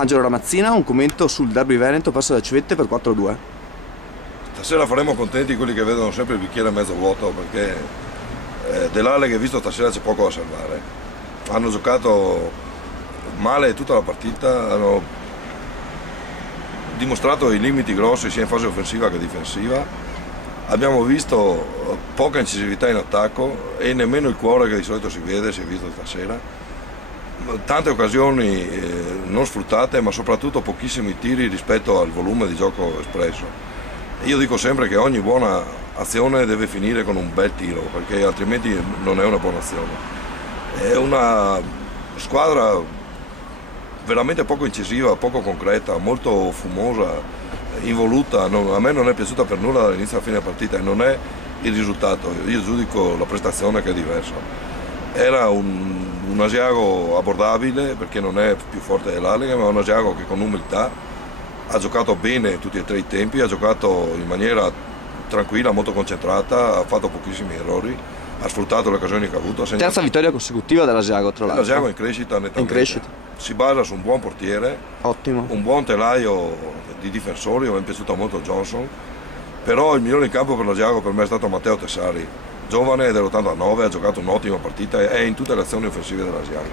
Angelo Ramazzina, un commento sul derby Veneto perso da Civette per 4-2. Stasera faremo contenti quelli che vedono sempre il bicchiere mezzo vuoto, perché dell'Ale che visto stasera c'è poco da salvare. Hanno giocato male tutta la partita, hanno dimostrato i limiti grossi sia in fase offensiva che difensiva. Abbiamo visto poca incisività in attacco e nemmeno il cuore che di solito si vede si è visto stasera. Tante occasioni non sfruttate, ma soprattutto pochissimi tiri rispetto al volume di gioco espresso. Io dico sempre che ogni buona azione deve finire con un bel tiro, perché altrimenti non è una buona azione. È una squadra veramente poco incisiva, poco concreta, molto fumosa, involuta. A me non è piaciuta per nulla dall'inizio alla fine della partita e non è il risultato, io giudico la prestazione che è diversa. Era un Asiago abbordabile perché non è più forte dell'Alega, ma un Asiago che con umiltà ha giocato bene tutti e tre i tempi, ha giocato in maniera tranquilla, molto concentrata, ha fatto pochissimi errori, ha sfruttato le occasioni che ha avuto. Terza vittoria consecutiva dell'Asiago, tra l'altro. L'Asiago è in crescita nettamente. In crescita. Si basa su un buon portiere, ottimo, un buon telaio di difensori, mi è piaciuto molto Johnson, però il migliore in campo per l'Asiago per me è stato Matteo Tessari, giovane dell'89, ha giocato un'ottima partita e è in tutte le azioni offensive dell'Asiago.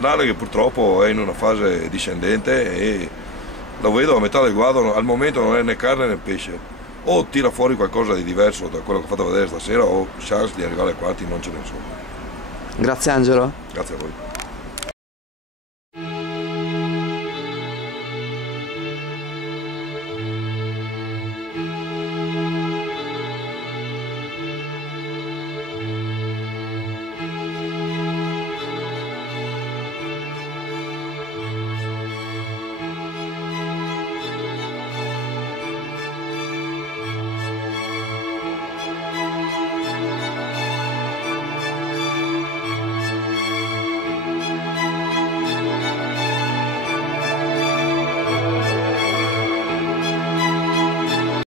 L'Alega purtroppo è in una fase discendente e lo vedo a metà del guado, al momento non è né carne né pesce, o tira fuori qualcosa di diverso da quello che ho fatto vedere stasera o chance di arrivare ai quarti non ce ne sono. Grazie Angelo. Grazie a voi.